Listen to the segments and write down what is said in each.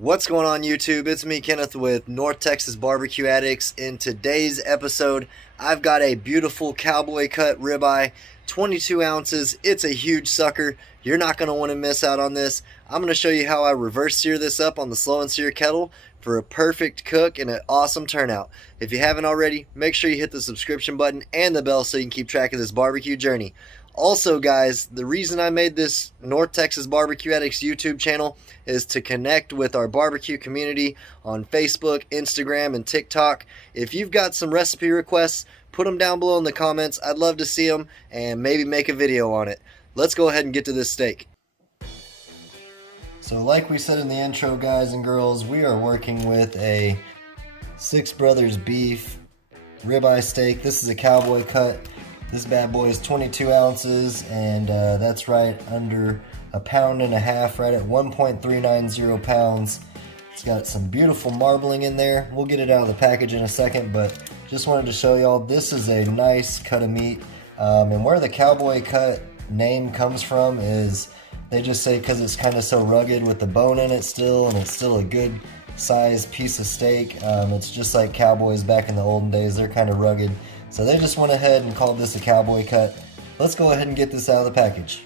What's going on YouTube? It's me, Kenneth, with North Texas Barbecue Addicts. In today's episode, I've got a beautiful cowboy cut ribeye, 22 ounces. It's a huge sucker. You're not going to want to miss out on this. I'm going to show you how I reverse sear this up on the slow and sear kettle for a perfect cook and an awesome turnout. If you haven't already, make sure you hit the subscription button and the bell so you can keep track of this barbecue journey. Also, guys, the reason I made this North Texas Barbecue Addicts YouTube channel is to connect with our barbecue community on Facebook, Instagram, and TikTok. If you've got some recipe requests, put them down below in the comments. I'd love to see them and maybe make a video on it. Let's go ahead and get to this steak. So like we said in the intro, guys and girls, we are working with a Six Brothers beef ribeye steak. This is a cowboy cut. This bad boy is 22 ounces, and that's right under a pound and a half, right at 1.390 pounds. It's got some beautiful marbling in there. We'll get it out of the package in a second, but just wanted to show y'all this is a nice cut of meat. And where the cowboy cut name comes from is they just say because it's kind of so rugged with the bone in it still, and it's still a good sized piece of steak. It's just like cowboys back in the olden days. They're kind of rugged. So they just went ahead and called this a cowboy cut. Let's go ahead and get this out of the package.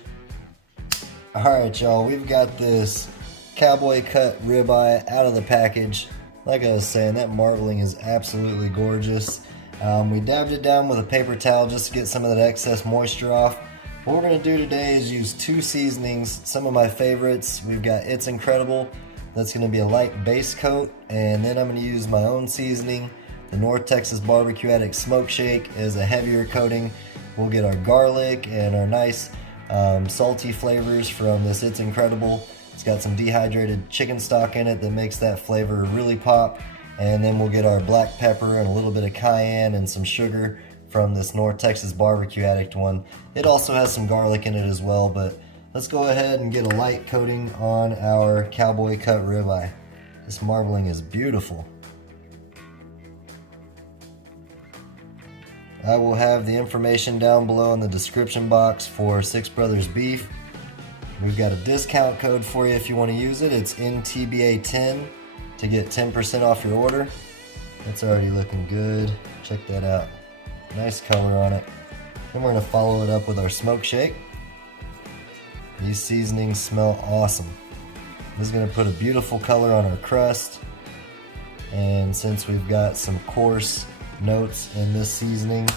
Alright y'all, we've got this cowboy cut ribeye out of the package. Like I was saying, that marbling is absolutely gorgeous. We dabbed it down with a paper towel just to get some of that excess moisture off. What we're going to do today is use two seasonings, some of my favorites. We've got It's Incredible, that's going to be a light base coat, and then I'm going to use my own seasoning. The North Texas Barbecue Addict Smoke Shake is a heavier coating. We'll get our garlic and our nice salty flavors from this It's Incredible. It's got some dehydrated chicken stock in it that makes that flavor really pop. And then we'll get our black pepper and a little bit of cayenne and some sugar from this North Texas Barbecue Addict one. It also has some garlic in it as well, but let's go ahead and get a light coating on our cowboy cut ribeye. This marbling is beautiful. I will have the information down below in the description box for Six Brothers beef. We've got a discount code for you if you want to use it. It's NTBA10 to get 10% off your order. It's already looking good. Check that out. Nice color on it. Then we're going to follow it up with our smoke shake. These seasonings smell awesome. This is going to put a beautiful color on our crust. And since we've got some coarse notes in this seasoning,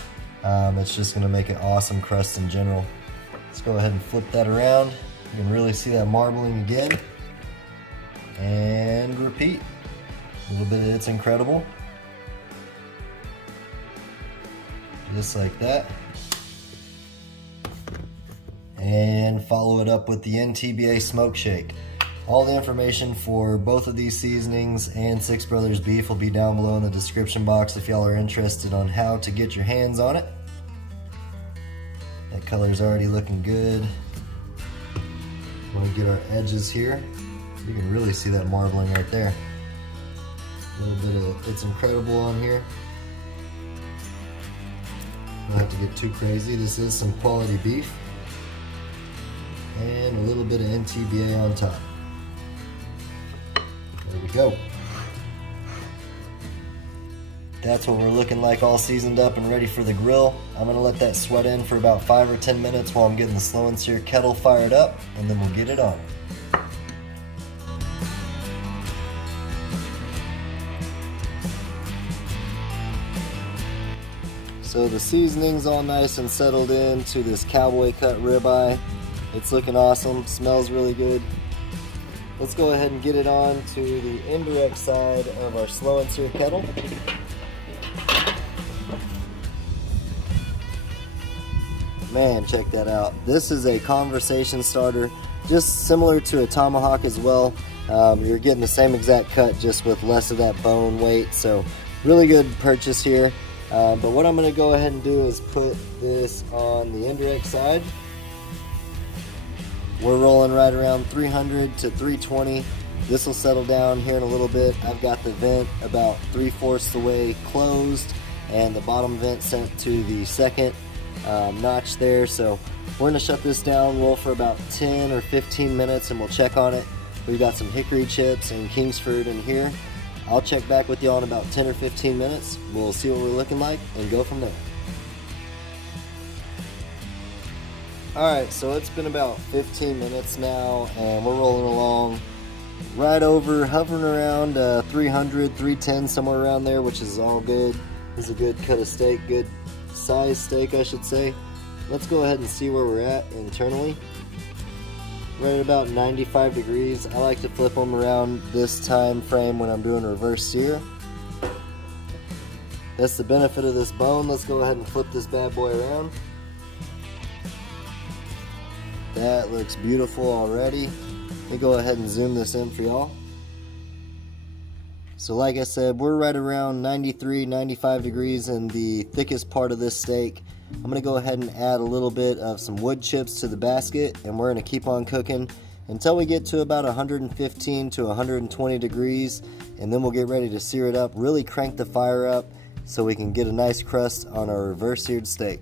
it's just going to make an awesome crust in general. Let's go ahead and flip that around. You can really see that marbling again. And repeat. A little bit of It's Incredible. Just like that. And follow it up with the NTBA Smoke Shake. All the information for both of these seasonings and Six Brothers beef will be down below in the description box if y'all are interested on how to get your hands on it. That color's already looking good. Want to get our edges here. You can really see that marbling right there. A little bit of It's Incredible on here. Don't have to get too crazy. This is some quality beef. And a little bit of NTBA on top. There we go. That's what we're looking like, all seasoned up and ready for the grill. I'm going to let that sweat in for about 5 or 10 minutes while I'm getting the slow and sear kettle fired up, and then we'll get it on. So the seasoning's all nice and settled into this cowboy cut ribeye. It's looking awesome, smells really good. Let's go ahead and get it on to the indirect side of our slow and sear kettle. Man, check that out. This is a conversation starter, just similar to a tomahawk as well. You're getting the same exact cut, just with less of that bone weight, so really good purchase here. But what I'm going to go ahead and do is put this on the indirect side. We're rolling right around 300 to 320. This will settle down here in a little bit. I've got the vent about 3/4 the way closed, and the bottom vent sent to the second notch there. So we're going to shut this down, roll for about 10 or 15 minutes, and we'll check on it. We got some hickory chips and Kingsford in here. I'll check back with y'all in about 10 or 15 minutes. We'll see what we're looking like and go from there. Alright, so it's been about 15 minutes now and we're rolling along right over, hovering around 300, 310, somewhere around there, which is all good. This is a good cut of steak, good size steak I should say. Let's go ahead and see where we're at internally. Right at about 95 degrees. I like to flip them around this time frame when I'm doing reverse sear. That's the benefit of this bone. Let's go ahead and flip this bad boy around. That looks beautiful already. Let me go ahead and zoom this in for y'all. So like I said, we're right around 93, 95 degrees in the thickest part of this steak. I'm going to go ahead and add a little bit of some wood chips to the basket, and we're going to keep on cooking until we get to about 115 to 120 degrees, and then we'll get ready to sear it up. Really crank the fire up so we can get a nice crust on our reverse seared steak.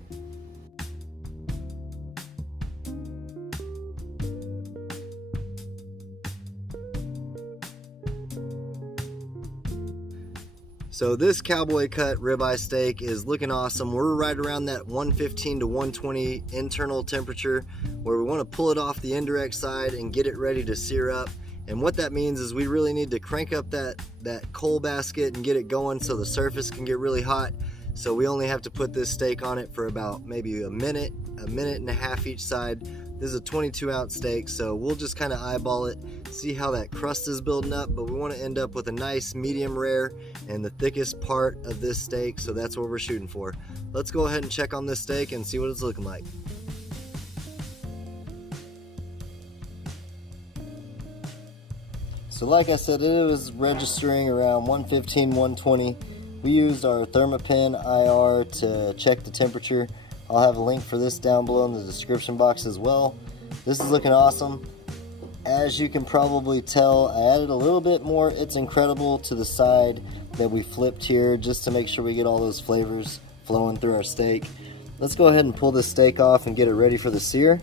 So this cowboy cut ribeye steak is looking awesome. We're right around that 115 to 120 internal temperature where we want to pull it off the indirect side and get it ready to sear up. And what that means is we really need to crank up that coal basket and get it going so the surface can get really hot. So we only have to put this steak on it for about maybe a minute and a half each side. This is a 22-ounce steak, so we'll just kind of eyeball it, see how that crust is building up, but we want to end up with a nice medium rare and the thickest part of this steak, so that's what we're shooting for. Let's go ahead and check on this steak and see what it's looking like. So like I said, it was registering around 115, 120. We used our Thermapen IR to check the temperature. I'll have a link for this down below in the description box as well. This is looking awesome. As you can probably tell, I added a little bit more It's Incredible to the side that we flipped here just to make sure we get all those flavors flowing through our steak. Let's go ahead and pull this steak off and get it ready for the sear.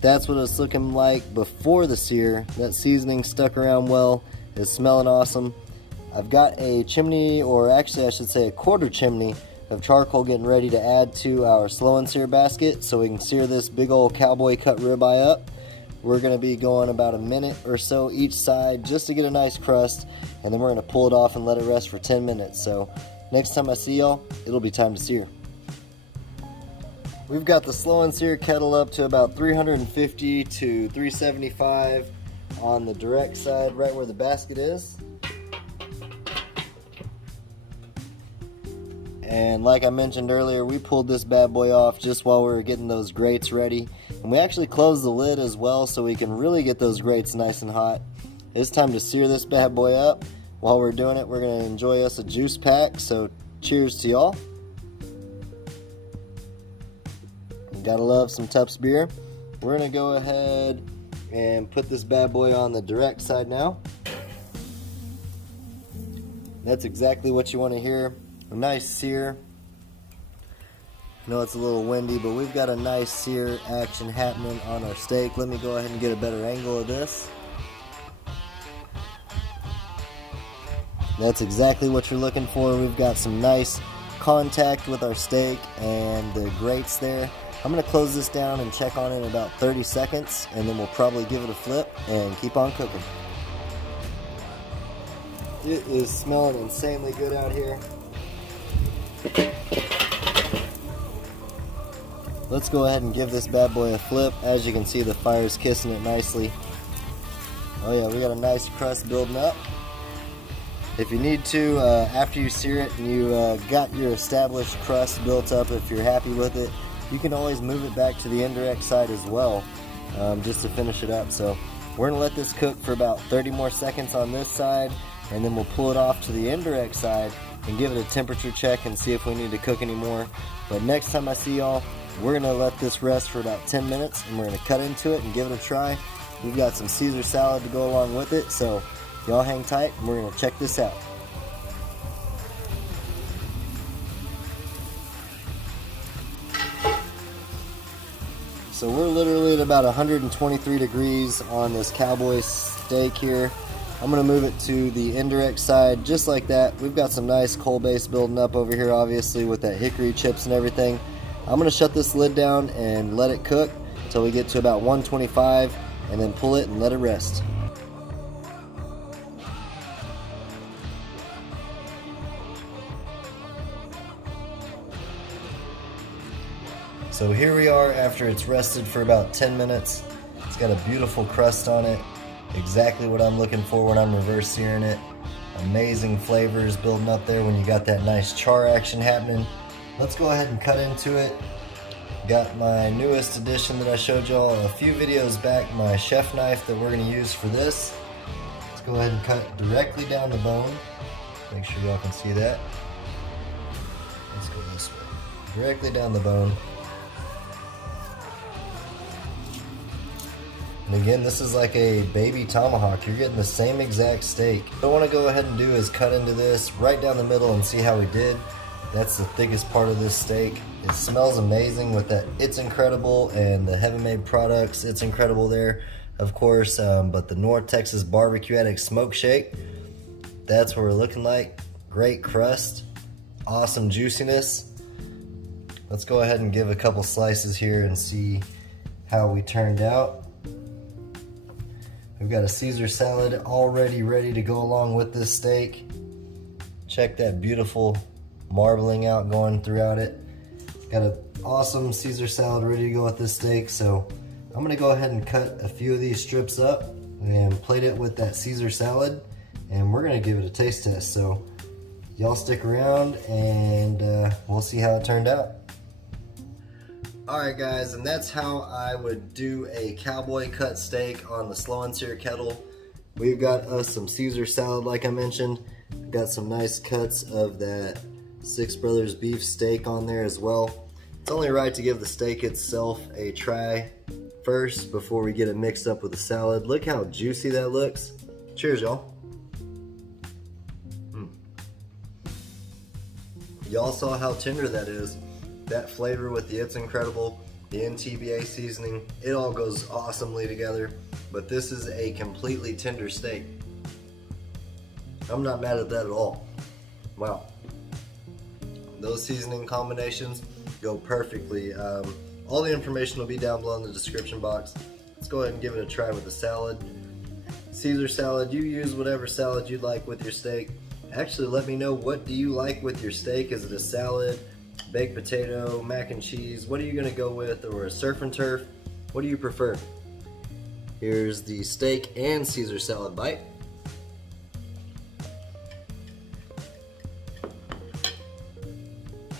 That's what it's looking like before the sear. That seasoning stuck around well. It's smelling awesome. I've got a chimney, or actually I should say a quarter chimney of charcoal getting ready to add to our slow and sear basket so we can sear this big old cowboy cut ribeye up. We're going to be going about a minute or so each side just to get a nice crust, and then we're going to pull it off and let it rest for 10 minutes. So next time I see y'all, it'll be time to sear. We've got the slow and sear kettle up to about 350 to 375 on the direct side, right where the basket is. And like I mentioned earlier, we pulled this bad boy off just while we were getting those grates ready. And we actually closed the lid as well so we can really get those grates nice and hot. It's time to sear this bad boy up. While we're doing it, we're going to enjoy us a juice pack. So cheers to y'all. Gotta love some Tupps beer. We're going to go ahead and put this bad boy on the direct side now. That's exactly what you want to hear. A nice sear. I know it's a little windy, but we've got a nice sear action happening on our steak. Let me go ahead and get a better angle of this. That's exactly what you're looking for. We've got some nice contact with our steak and the grates there. I'm going to close this down and check on it in about 30 seconds, and then we'll probably give it a flip and keep on cooking. It is smelling insanely good out here. Let's go ahead and give this bad boy a flip. As you can see, the fire's kissing it nicely. Oh yeah, we got a nice crust building up. If you need to, after you sear it and you got your established crust built up, if you're happy with it, you can always move it back to the indirect side as well, just to finish it up. So we're gonna let this cook for about 30 more seconds on this side, and then we'll pull it off to the indirect side and give it a temperature check and see if we need to cook anymore. But next time I see y'all, we're gonna let this rest for about 10 minutes and we're gonna cut into it and give it a try. We've got some Caesar salad to go along with it, so y'all hang tight and we're gonna check this out. So So we're literally at about 123 degrees on this cowboy steak here. I'm gonna move it to the indirect side just like that. We've got some nice coal base building up over here, obviously with that hickory chips and everything. I'm gonna shut this lid down and let it cook until we get to about 125 and then pull it and let it rest. So here we are after it's rested for about 10 minutes. It's got a beautiful crust on it. Exactly what I'm looking for when I'm reverse searing it. Amazing flavors building up there when you got that nice char action happening. Let's go ahead and cut into it. Got my newest addition that I showed y'all a few videos back, my chef knife that we're gonna use for this. Let's go ahead and cut directly down the bone. Make sure y'all can see that. Let's go this way. Directly down the bone. And again, this is like a baby tomahawk. You're getting the same exact steak. What I want to go ahead and do is cut into this right down the middle and see how we did. That's the thickest part of this steak. It smells amazing with that It's Incredible and the Heaven Made products. It's Incredible there, of course, but the North Texas Barbecue Addict Smoke Shake, that's what we're looking like. Great crust, awesome juiciness. Let's go ahead and give a couple slices here and see how we turned out. We've got a Caesar salad already ready to go along with this steak. Check that beautiful marbling out going throughout it. Got an awesome Caesar salad ready to go with this steak, so I'm gonna go ahead and cut a few of these strips up and plate it with that Caesar salad, and we're gonna give it a taste test. So y'all stick around and we'll see how it turned out. Alright guys, and that's how I would do a cowboy cut steak on the slow and sear kettle. We've got us some Caesar salad like I mentioned. We've got some nice cuts of that Six Brothers beef steak on there as well. It's only right to give the steak itself a try first before we get it mixed up with the salad. Look how juicy that looks. Cheers, y'all. Y'all saw how tender that is. That flavor with the It's Incredible, the NTBA seasoning, it all goes awesomely together. But this is a completely tender steak. I'm not mad at that at all. Wow. Those seasoning combinations go perfectly. All the information will be down below in the description box. Let's go ahead and give it a try with the salad. Caesar salad, you use whatever salad you'd like with your steak. Actually, let me know, what do you like with your steak? Is it a salad, baked potato, mac and cheese? What are you gonna go with? Or a surf and turf? What do you prefer? Here's the steak and Caesar salad bite.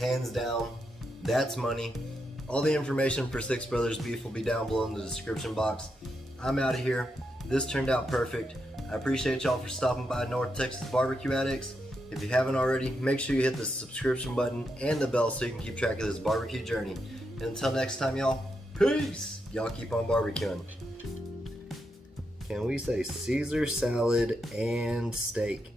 Hands down, that's money. All the information for Six Brothers Beef will be down below in the description box. I'm out of here. This turned out perfect. I appreciate y'all for stopping by North Texas Barbecue Addicts. If you haven't already, make sure you hit the subscription button and the bell so you can keep track of this barbecue journey. And until next time, y'all, peace! Y'all keep on barbecuing. Can we say Caesar salad and steak?